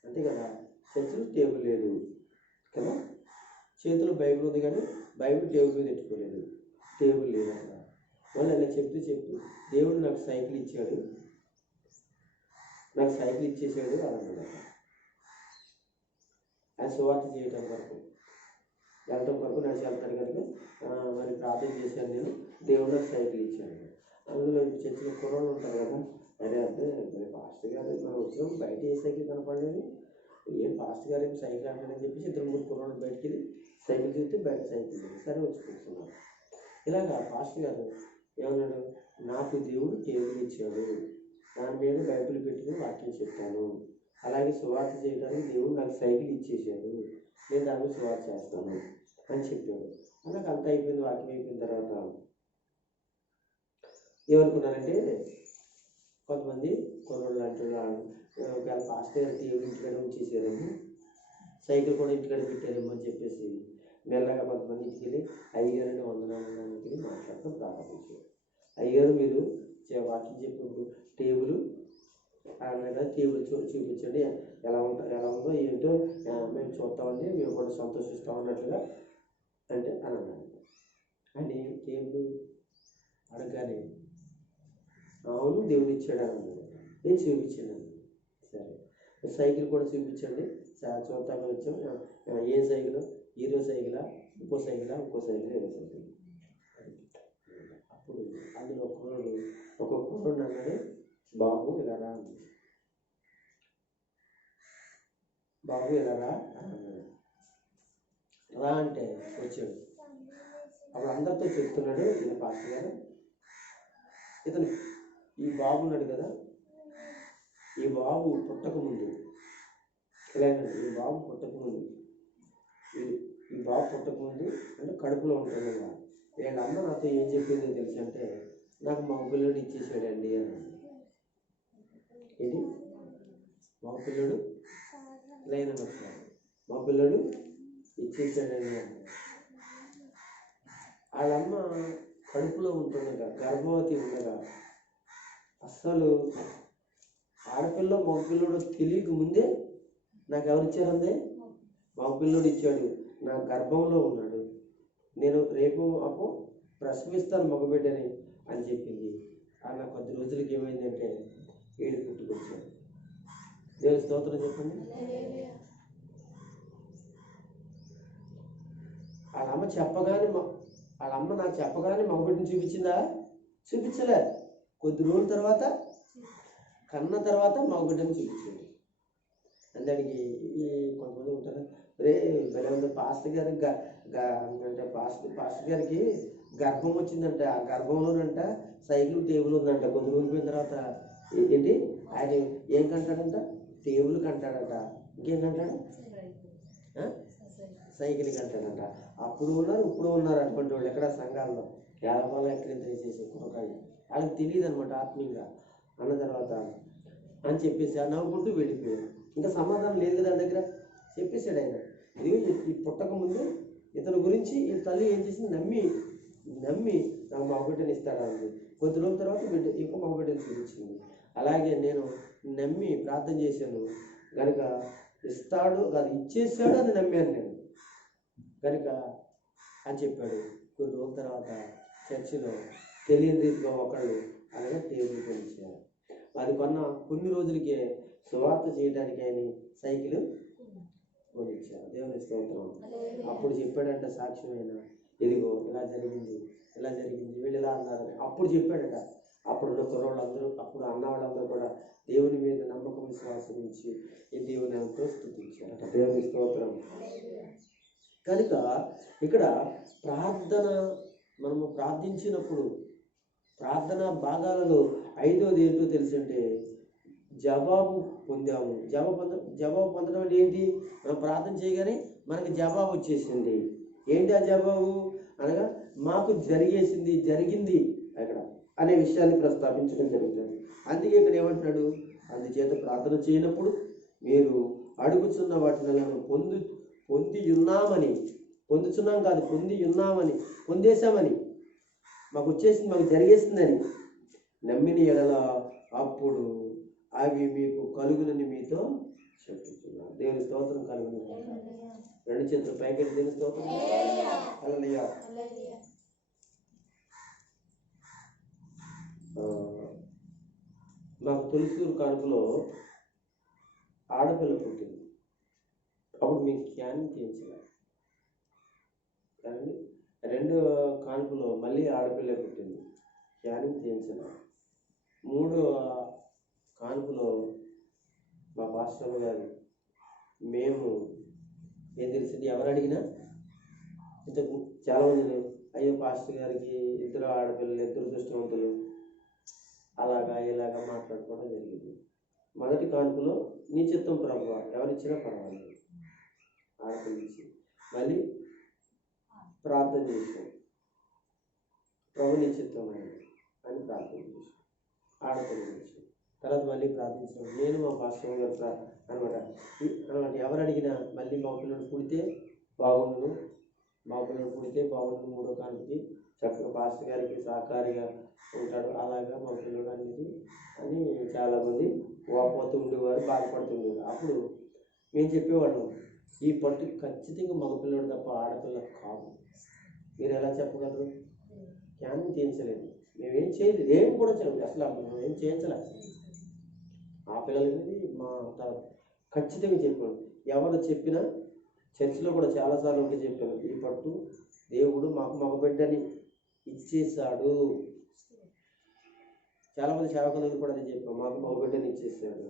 అంతే కదా, చర్చిలో టేబుల్ లేదు కదా, చేతులు బైబిల్ ఉంది కానీ బైబిల్ టేబుల్ మీద పెట్టుకోలేదు, టేబుల్ లేదు అక్కడ. వాళ్ళు అలా చెప్తూ దేవుడు నాకు సైకిల్ ఇచ్చాడు, నాకు సైకిల్ ఇచ్చేసాడు అని అన్నాడు. ఆయన సువార్త చేయటం వరకు వెళ్ళటం వరకు నడిచి వెళ్తాడు కనుక మరి ప్రార్థన చేశాను నేను, దేవుడు నాకు సైకిల్ ఇచ్చాడు. అందులో చర్చిలో కుర్రోళ్ళు ఉంటారు కదా, అదే అంటే మరి పాస్టర్ గారు మనం వచ్చినాం బయట ఏ సైకిల్ కనపడలేదు, ఏం పాస్టర్ గారు ఏం సైకిల్ అంటాడని చెప్పేసి 2-3 కుర్రోళ్ళు బయటికి వెళ్ళి సైకిల్ చూస్తే బయట సైకిల్ సరే వచ్చి కూర్చున్నారు. ఇలాగా పాస్టర్ గారు ఏమన్నాడు, నాకు దేవుడు టేబుల్ ఇచ్చాడు, దాని మీద బైబిల్ పెట్టుకుని వాక్యం చెప్తాను, అలాగే సువార్త చేయడానికి దేవుడు నాకు సైకిల్ ఇచ్చేసాడు, నేను దాని మీద సువార్త చేస్తాను అని చెప్పాడు. అలాగే అంతా అయిపోయింది. వాక్యం అయిపోయిన తర్వాత ఏమనుకున్నారంటే కొంతమంది కుర్రోళ్ళు అంటున్నారు, ఒకవేళ పాస్టర్ గారు టేబుల్ ఇంటికాడ ఉంచేసారని, సైకిల్ కూడా ఇంటికాడ పెట్టారేమో అని చెప్పేసి మెల్లగా కొంతమంది ఇంటికి వెళ్ళి అయ్యగారిని వందనానికి మాట్లాడటం ప్రారంభించారు. అయ్యగారు మీరు వాక్యం చెప్పినప్పుడు టేబుల్ అన్నగా టేబుల్ చూపించండి, ఎలా ఉందో ఏంటో మేము చూస్తామండి, మేము కూడా సంతోషిస్తాం అన్నట్లుగా అంటే అని అన్నాడు. అని టేబుల్ అడగానే అవును దేవుడు ఇచ్చాడు అన్నాడు. నేను చూపించాను. సరే సైకిల్ కూడా చూపించండి, చూద్దామని వచ్చాం. ఏ సైకిల్? హీరో సైకిలా, ఇంకో సైకిల్, ఏదో సైకిల్. అప్పుడు అందులో ఒక కుర్రోడు అన్నాడు, బాబు ఇలా రా, బాబు ఇలా రా అన్నాడు. రా అంటే వచ్చాడు. అప్పుడు అందరితో చెప్తున్నాడు, ఈయన పాస్టర్ గారు, ఇతను ఈ బాబు ఉన్నాడు కదా, ఈ బాబు పుట్టకముందు ఇలాగండి, ఈ బాబు పుట్టకముందు అంటే కడుపులో ఉంటుంది కదా, వీళ్ళ అమ్మ నాతో ఏం చెప్పిందో తెలుసు అంటే, నాకు మగ పిల్లడు ఇచ్చేసాడండి అన్నాడు. ఇది మగ పిల్లడు లైన్ వస్తాడు, మగ పిల్లడు ఇచ్చేసాడండి అన్నాడు. వాళ్ళమ్మ కడుపులో ఉంటుండగా, గర్భవతి ఉండగా, అస్సలు ఆడపిల్ల మగపిల్లడు తెలియక ముందే నాకు ఎవరు ఇచ్చారందే? మగపిల్లడు ఇచ్చాడు, నా గర్భంలో ఉన్నాడు, నేను రేపు అప్పుడు ప్రసవిస్తాను మగబిడ్డని అని చెప్పింది. అలా కొద్ది రోజులకి ఏమైందంటే ఏడు పుట్టుకొచ్చాడు. దేవుని స్తోత్రం చెప్పండి. వాళ్ళ అమ్మ నాకు చెప్పగానే మగబిడ్డని చూపించిందా? చూపించలే. కొద్ది రోజుల తర్వాత కన్న తర్వాత మగబిడ్డని చూపించింది. అందరికి ఈ కొంతమంది ఉంటారు, రే భలే ఉంది పాస్టర్ గారికి అంటే పాస్టర్ గారికి గర్భం వచ్చిందంట, ఆ గర్భంలోనంట సైకిల్ టేబుల్ ఉందంట. కొద్ది రోజులు పోయిన తర్వాత ఏంటి ఆయన ఏం కంటాడంట? టేబుల్ కంటాడంట. ఇంకేం కంటాడు? సైకిల్ కంటాడంట. అప్పుడు ఉన్నారు ఇప్పుడు ఉన్నారు అటువంటి వాళ్ళు ఎక్కడ సంఘాల్లో కేవలం ఎక్కడ చేసే కురకాయ వాళ్ళకి తెలియదు అనమాట ఆత్మీయంగా. అన్న తర్వాత అని చెప్పేసి ఆ నవ్వుకుంటూ వెళ్ళిపోయారు. ఇంకా సమాధానం లేదు కదా దగ్గర. చెప్పేశాడు ఆయన. ఇది ఈ పుట్టక ముందు ఇతని గురించి ఈ తల్లి ఏం చేసింది, నమ్మి నాకు మగబిడ్డని ఇస్తాడా అంది. కొద్ది రోజుల తర్వాత ఇంకో మగబిడ్డని చూపించింది. అలాగే నేను నమ్మి ప్రార్థన చేశాను కనుక ఇస్తాడు కాదు ఇచ్చేసాడు అని నమ్మాను నేను కనుక అని చెప్పాడు. కొన్ని రోజుల తర్వాత చర్చిలో తెలియని రీతిగా ఒకళ్ళు అనగా టేబుల్ కొనిచ్చారు. అది కొన్ని రోజులకే సువార్త చేయడానికి ఆయన సైకిల్ కొనిచ్చారు. దేవుని స్తోత్రం. అప్పుడు చెప్పాడంట సాక్ష్యమైన, ఇదిగో ఇలా జరిగింది వీళ్ళు ఇలా అన్నారు అప్పుడు చెప్పాడట. అప్పుడున్న కుర్రోళ్ళందరూ అప్పుడు అన్నవాళ్ళందరూ కూడా దేవుని మీద నమ్మకం విశ్వాసం ఇచ్చి ఈ దేవుని ఎంతో స్తుతించారట. దేవుని స్తోత్రం. కనుక ఇక్కడ ప్రార్థన మనము ప్రార్థించినప్పుడు ప్రార్థన భాగాలలో 5వది ఏంటో తెలుసంటే జవాబు పొందాము. జవాబు పొందడం అంటే ఏంటి? మనం ప్రార్థన చేయగానే మనకి జవాబు వచ్చేసింది. ఏంటి ఆ జవాబు అనగా మాకు జరిగింది అక్కడ అనే విషయాన్ని ప్రస్తావించడం జరుగుతుంది. అందుకే ఇక్కడ ఏమంటున్నాడు, అందుచేత ప్రార్థన చేయనప్పుడు మీరు అడుగుచున్న వాటిని పొందుచున్నాం కాదు, పొందేశామని, మాకు వచ్చేసింది, మాకు జరిగేసిందని నమ్మిన ఎడల అప్పుడు అవి మీకు కలుగునని మీతో చెప్తున్నాను. దేవుని స్తోత్రం కలుగును. 2 చేతులు పైకెత్తి దేవుని స్తోత్రం. హల్లెలూయా. మాకు తులసూరు కానుకలో ఆడపిల్ల పుట్టింది. అప్పుడు మీకు క్యాన్ తీయించాలి కానీ 2 కానుకలో మళ్ళీ ఆడపిల్ల పుట్టింది, క్యాన్ తీయించాలి. 3 కానుకలో మా పాస్టర్ గారు మేము ఏం తెలిసింది ఎవరు అడిగినా ఇంతకు చాలామంది అయ్యో పాస్టర్ గారికి 2 ఆడపిల్లలు 2 దృష్టవంతులు ఇలాగా మాట్లాడుకోవడం జరిగింది. మొదటి కానుకలో నీ చిత్తం ప్రభువా, ఎవరిచ్చినా పర్వాలేదు ఆడపిల్ల ఇచ్చి మళ్ళీ ప్రార్థన చేసాం, ప్రభు నీ చిత్తం అని ప్రార్థన చేసాం, ఆడపిల్ల చేసాం. తర్వాత మళ్ళీ ప్రార్థించాం. నేను మా పాస్టర్ గారు అనమాట ఎవరు అడిగినా మళ్ళీ మా పిల్లలు పుడితే బాగుండును 3వ కానుకకి చక్కగా పాస్టర్ గారికి సహకారిగా ఉంటాడు, అలాగా మా పిల్లడు అనేది అని చాలామంది వాపోతూ ఉండేవారు, బాధపడుతుండేవారు. అప్పుడు మేము చెప్పేవాళ్ళం, ఈ పట్టు ఖచ్చితంగా మగపిల్లడు తప్ప ఆడపిల్ల కాదు. మీరు ఎలా చెప్పగలరు? క్యాన్ తీయించలేదు, మేమేం చేయలేదు, ఏం కూడా చేయలేదు, అసలు మేము ఏం చేయించలేదు. ఆ పిల్లలకి మా ఖచ్చితంగా చెప్పాను. ఎవరు చెప్పినా చర్చిలో కూడా చాలాసార్లు ఉంటే చెప్పాను, ఈ పట్టు దేవుడు మాకు మగబిడ్డని ఇచ్చేసాడు. చాలామంది సేవకులకు కూడా అదే చెప్పాం, మాకు మగబిడ్డని ఇచ్చేసాడు.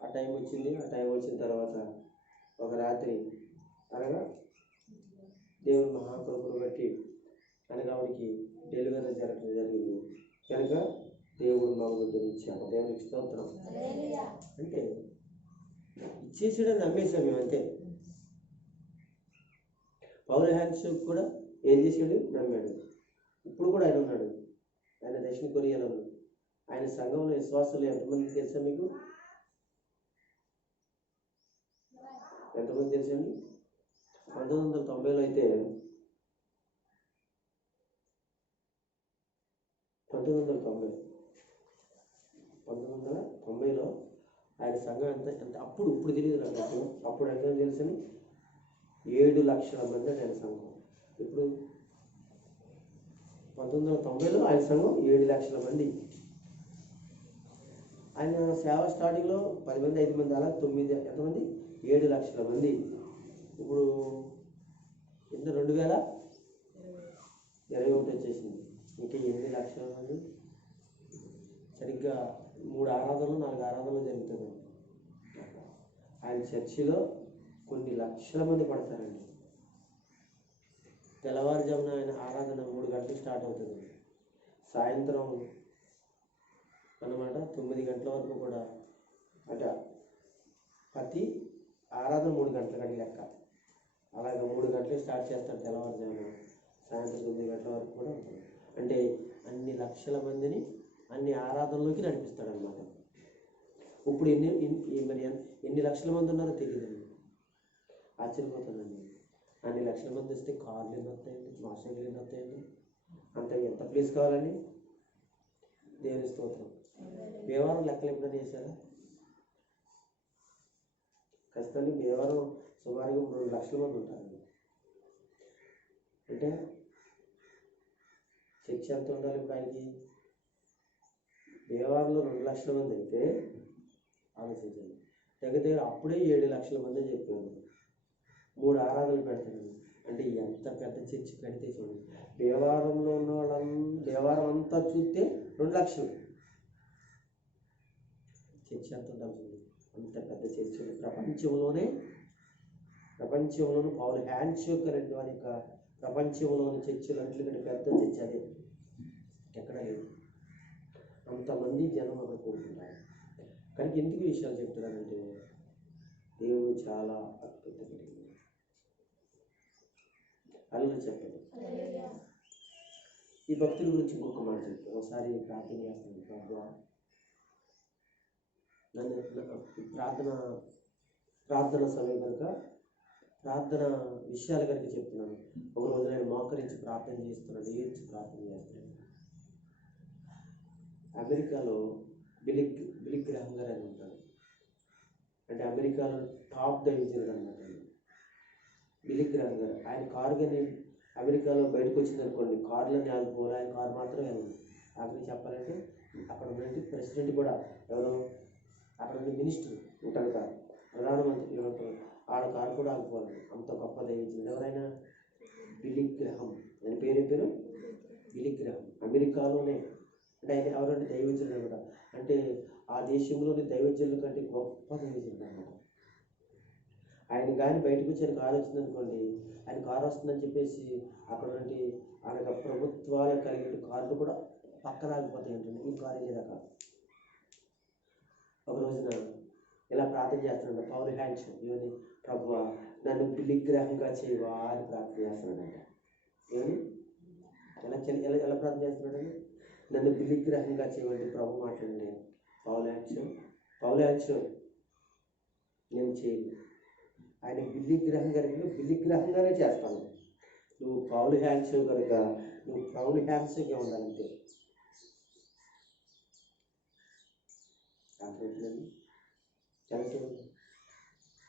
ఆ టైం వచ్చింది. ఆ టైం వచ్చిన తర్వాత ఒక రాత్రి అనగా దేవుని మహాకృపను బట్టి అనగా ఆవిడికి డెలివరీ జరగడం జరిగింది కనుక దేవుడు మగబిడ్డని ఇచ్చాడు. దేవునికి స్తోత్రం. అంటే ఇచ్చేసాడని నమ్మేశాం మేము అంతే. పౌల్ హ్యాండ్షేక్ కూడా ఏం చేశాడు? నమ్మాడు. ఇప్పుడు కూడా ఆయన ఉన్నాడు, ఆయన దక్షిణ కొరియాలో ఉన్నాడు. ఆయన సంఘంలో విశ్వాసాలు ఎంతమంది తెలుసా మీకు? ఎంతమంది తెలుసండి? 1990లో అయితే 1990లో ఆయన సంఘం ఎంత అప్పుడు తెలియదు నాకు. అప్పుడు ఎంత తెలుసని 7 లక్షల మంది ఆయన సంఘం. ఇప్పుడు 1990లో ఆయన సంఘం 7 లక్షల మంది. ఆయన సేవ స్టార్టింగ్లో 10 మంది 5 మంది అలా 9 ఎంతమంది 7 లక్షల మంది. ఇప్పుడు ఎంత 2021 వచ్చేసింది, ఇంకా 8 లక్షల మంది. సరిగ్గా 3 ఆరాధనలు 4 ఆరాధనలు జరుగుతుంది. ఆయన చర్చిలో కొన్ని లక్షల మంది పడతారండి. తెల్లవారుజామున ఆయన ఆరాధన 3 గంటలకు స్టార్ట్ అవుతుంది, సాయంత్రం అన్నమాట 9 గంటల వరకు కూడా. అంటే ప్రతి ఆరాధన 3 గంటల లెక్క. అలాగే 3 గంటలకు స్టార్ట్ చేస్తాడు తెల్లవారుజామున, సాయంత్రం 9 గంటల వరకు కూడా ఉంటుంది. అంటే అన్ని లక్షల మందిని అన్ని ఆరాధనలోకి నడిపిస్తాడు అనమాట. ఇప్పుడు ఎన్ని లక్షల మంది ఉన్నారో తెలియదు. ఆశ్చర్యపోతానండి. అన్ని లక్షల మంది వస్తే కార్లు ఎన్ని వస్తాయండి, మోటార్ సైకిల్ ఎన్ని వస్తాయండి, అంత ఎంత ప్లేస్ కావాలండి. దేవుని స్తోత్రం. భీమవరం లెక్కలు ఎప్పుడైనా చేశారా? ఖచ్చితంగా భీమవరం సుమారుగా 2 లక్షల మంది ఉంటారండి. అంటే చర్చ ఎంత ఉండాలి ఇప్పుడు ఆయనకి? భీమవరంలో 2 లక్షల మంది అయితే ఆలోచించండి. దగ్గర అప్పుడే 7 లక్షల మంది చెప్పారు. 3 ఆరాధనలు పెడతాడు. అంటే ఎంత పెద్ద చర్చి కడితే చూడండి. భీమవరంలో ఉన్న భీమవరం అంతా చూస్తే 2 లక్షలు. చర్చి ఎంత ఉండాలి? అంత పెద్ద చర్చలు ప్రపంచంలోనే పౌలు హ్యాండ్షేక్ అనేది వారి యొక్క ప్రపంచంలోని చర్చలు అన్నిటికంటే పెద్ద చర్చ అదే, ఎక్కడ లేదు. అంతమంది జనం అక్కడ కూడుకుంటారు. కనుక ఎందుకు విషయాలు చెప్తున్నారంటే దేవుడు చాలా అద్భుతమైన అల్లు చెప్పదు. ఈ భక్తుల గురించి ఇంకొక మాట చెప్తాను. ఒకసారి ప్రార్థన చేస్తాను. ప్రభువా, నన్ను ప్రార్థన సమయం కనుక ప్రార్థన విషయాలు కనుక చెప్తున్నాను. ఒకరోజు నేను మోకరించి ప్రార్థన చేస్తున్నాను, ఏడ్చి ప్రార్థన చేస్తున్నాను. అమెరికాలో బిలిగ్ గ్రాహం గారు అని ఉంటారు. అంటే అమెరికాలో టాప్ దైవజనుడు అనమాట. బిలిగ్ గ్రాహం గారు ఆయన కారు కానీ అమెరికాలో బయటకు వచ్చింది అనుకోండి, కార్లన్నీ ఆగిపోవాలి, ఆయన కారు మాత్రం వెళ్ళదు. ఆఖరికి చెప్పాలంటే అక్కడ ఉన్నటువంటి ప్రెసిడెంట్ కూడా ఎవరో అక్కడ ఉన్న మినిస్టర్ ఉంటారు కదా, ప్రధానమంత్రి ఉంటారు, ఆడ కారు కూడా ఆగిపోవాలి. అంత గొప్ప దైవజనుడు. ఎవరైనా బిలిగ్ గ్రాహం. ఆయన పేరు బిలిగ్ గ్రాహం. అమెరికాలోనే. అంటే ఆయన ఎవరంటే దైవజనుడు అనమాట. అంటే ఆ దేశంలోని దైవజనుల కంటే గొప్ప దైవజనుడు అనమాట. ఆయన కానీ బయటకు వచ్చి కారు వచ్చింది అనుకోండి, ఆయన కారు వస్తుందని చెప్పేసి అక్కడ నుండి ఆయన ప్రభుత్వాలు కలిగిన కార్లు కూడా పక్కన ఆగిపోతాయి. ఏంటంటే ఈ కారు వెళ్ళేదాకా. ఒక రోజున ఇలా ప్రార్థన చేస్తున్నాడు పౌలు హ్యాండ్స్. ఏమని? ప్రభువా, నన్ను బిలిగ్ గ్రాహంగా చేయవా అని ప్రార్థన చేస్తున్నాడంట. ఏమని? ఎలా ప్రార్థన చేస్తున్నాడండి? నన్ను బిలిగ్ గ్రాహంగా చేయమంటే ప్రభు మాట్లాడండి. పౌలు హ్యాండ్స్ నేను చేయను. ఆయన బిలిగ్ గ్రాహం గారికి బిలిగ్ గ్రాహంగానే చేస్తాను. నువ్వు పౌలు హ్యాండ్స్ కనుక నువ్వు పౌలు హ్యాండ్స్గా ఉండాలంటే అర్థమవుతుందండి. చాలా చూడండి.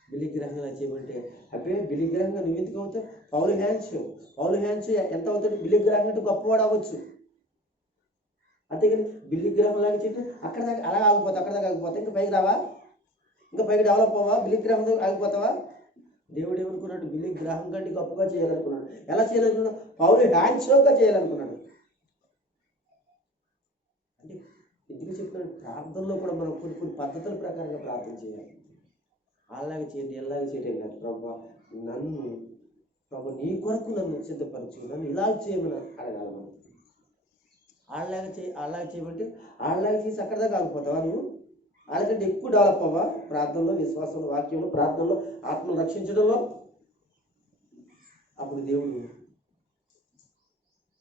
బిలిగ్ గ్రాహంగా చేయమంటే అబ్బే బిలిగ్ గ్రాహంగా నువ్వు ఎందుకు అవుతావు? పౌలు హ్యాండ్స్ ఎంత అవుతాడు? బిలిగ్ గ్రాహం అంటే గొప్పవాడు అవ్వచ్చు. అంతేగాని బిలిగ్ గ్రాహం లాగా చెట్టు అక్కడ దాకా అలా ఆగిపోతావు, అక్కడ దాకా ఆగిపోతావు, ఇంకా పైకి రావా, ఇంకా పైకి డెవలప్ అవ్వా, బిలిగ్ గ్రాహం ఆగిపోతావా? దేవుడు ఏమనుకున్నాడు? బిలిగ్ గ్రాహం కంటే గొప్పగా చేయాలనుకున్నాడు. ఎలా చేయాలనుకున్నాడు? పౌలు హ్యాండ్స్గా చేయాలనుకున్నాడు. అంటే ఎందుకు చెప్తున్నాడు? ప్రార్థనలో కూడా మనం కొన్ని పద్ధతుల ప్రకారంగా ప్రార్థన చేయాలి. అలాగే చేయండి, ఎలాగే చేయడం కాదు. ప్రభు నీ కొరకు నన్ను సిద్ధపరచు, నన్ను ఇలా చేయమని అడగాలి మనం. అలాగే చేయమంటే అలాగే చేసి అక్కడ దాకా ఆగిపోతావా నువ్వు? వాళ్ళకంటే ఎక్కువ డెవలప్ అవ్వా ప్రార్థనలో, విశ్వాసంలో, వాక్యంలో, ప్రార్థనలో, ఆత్మను రక్షించడంలో. అప్పుడు దేవుడు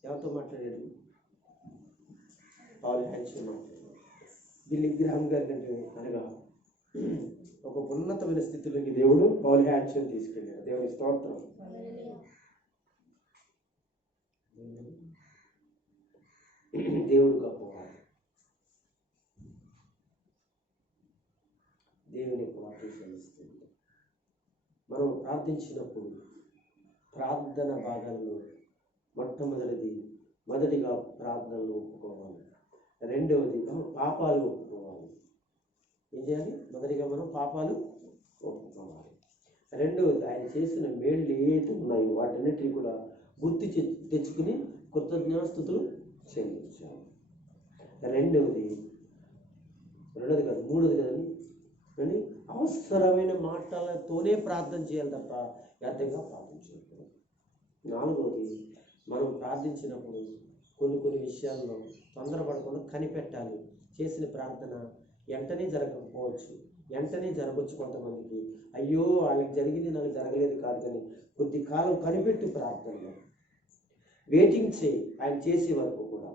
ఎవరితో మాట్లాడాడు? పౌలు హ్యాండ్స్ మాట్లాడాడు. బిలిగ్ గ్రాహం గారి కంటే అనగా ఒక ఉన్నతమైన స్థితిలోకి దేవుడు పౌలు హ్యాండ్స్ తీసుకెళ్ళాడు. దేవుని స్తోత్రం. దేవుడు గొప్పవాడు. దేవుని యొక్క వాక్యం సెలవిస్తుంది. మనం ప్రార్థించినప్పుడు ప్రార్థన భాగాల్లో మొదటిగా ప్రార్థనలు ఒప్పుకోవాలి. రెండవది పాపాలు ఒప్పుకోవాలి. ఏం చేయాలి? మొదటిగా మనం పాపాలు ఒప్పుకోవాలి. రెండవది ఆయన చేసిన మేళ్ళు ఏదైతే ఉన్నాయో వాటన్నిటిని కూడా గుర్తు తెచ్చుకుని కృతజ్ఞాస్తుతులు చెల్లించాలి. మూడోది కదండి, కానీ అవసరమైన మాటలతోనే ప్రార్థన చేయాలి తప్ప వ్యర్థంగా ప్రార్థన చేయకూడదు. నాలుగవది, మనం ప్రార్థించినప్పుడు కొన్ని విషయాల్లో తొందరపడకుండా కనిపెట్టాలి. చేసిన ప్రార్థన వెంటనే జరగకపోవచ్చు, వెంటనే జరగవచ్చు. కొంతమందికి అయ్యో వాళ్ళకి జరిగింది నాకు జరగలేదు కాదు, కానీ కొద్ది కాలం కనిపెట్టి ప్రార్థనలో వెయిటింగ్ చేయి ఆయన చేసే వరకు కూడా.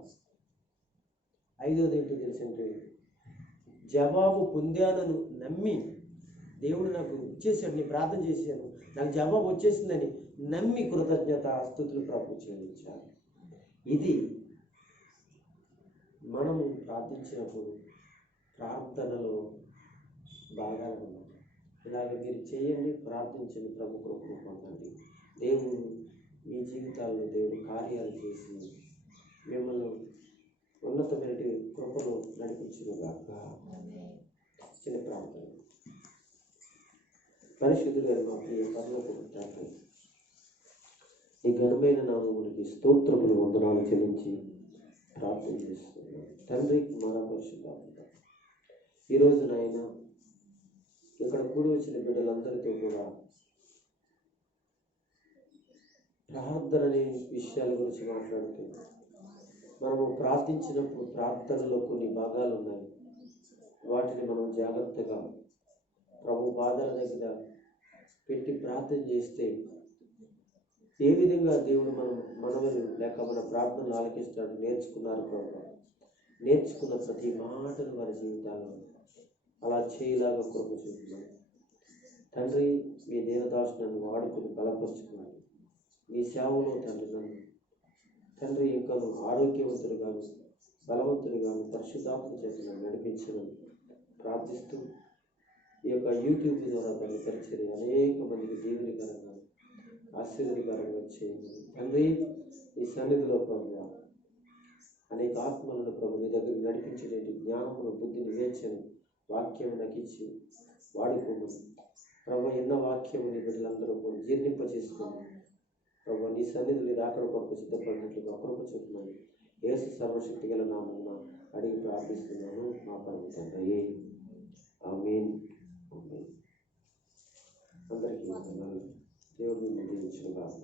ఐదవది ఏంటో తెలుసంటే జవాబు పొందానను నమ్మి దేవుడు నాకు ఇచ్చేసాడు, నేను ప్రార్థన చేశాను, నాకు జవాబు వచ్చేసిందని నమ్మి కృతజ్ఞత స్తుతులు ప్రభు చెల్లించాలి. ఇది మనము ప్రార్థించినప్పుడు ప్రార్థనలో భాగాలు ఉన్నాయి. ఇలాగ మీరు చేయండి, ప్రార్థించండి, ప్రభు కృపను పొందండి. దేవుడు మీ జీవితాల్లో దేవుడు కార్యాలు చేసి మిమ్మల్ని ఉన్నతమైన కృపను నడిపించుగాక. చిన్న ప్రార్థన. పరిశుద్ధుడైన మా ప్రియ పరలోకపు తండ్రి, ఈ ఘనమైన నామమునికి స్తోత్రములు వందనాలు చెల్లించి ప్రార్థన చేస్తున్నాను. తండ్రి, కుమార, పరిశుద్ధాత్మ, ఈరోజు నాయన ఇక్కడ కూడి వచ్చిన బిడ్డలందరితో కూడా ప్రార్థన అనే విషయాల గురించి మాట్లాడుతున్నాం. మనము ప్రార్థించినప్పుడు ప్రార్థనలో కొన్ని భాగాలు ఉన్నాయి. వాటిని మనం జాగ్రత్తగా ప్రభు పాదాల దగ్గర పెట్టి ప్రార్థన చేస్తే ఏ విధంగా దేవుడు మనవలు లేక మన ప్రార్థనలు ఆలకిస్తాడు నేర్చుకున్నారు ప్రభు. నేర్చుకున్న ప్రతి మాటను వారి జీవితాల్లో అలా చేయలాగా కృప చూపుతున్నాను. తండ్రి, మీ దీనదాసు నన్ను వాడుకుని బలపరుచుకున్నాను. మీ సేవలో తండ్రి ఇంకా ఆరోగ్యవంతుడుగాను బలవంతుడిగాను పరిశుద్ధాత్మ చేత నడిపించమని ప్రార్థిస్తూ ఈ యొక్క యూట్యూబ్ ద్వారా దాన్ని పరిచయం అనేక మందికి దీవెనకరంగా ఆశీర్వాదకరంగా చేయమని తండ్రి, ఈ సన్నిధిలో ప్రభు అనేక ఆత్మలను ప్రభు నీ దగ్గర నడిపించేటువంటి జ్ఞానమును బుద్ధిని వేర్చని వాక్యం నాకు ఇచ్చి వాడుకోమని ప్రభు ఎన్న వాక్యము నీ బిడ్డలందరూ కూడా జీర్ణింప చేసుకొని ప్రభు నీ సన్నిధిని రాకడ కొరకు సిద్ధపడినట్లుగా కృప చూపున్నాను. యేసు సర్వశక్తి గల నామమున అడిగి ప్రార్థిస్తున్నాను మా పరమ తండ్రి. ఆమేన్. అందరికీ దేవుడిని దీవించుగాక.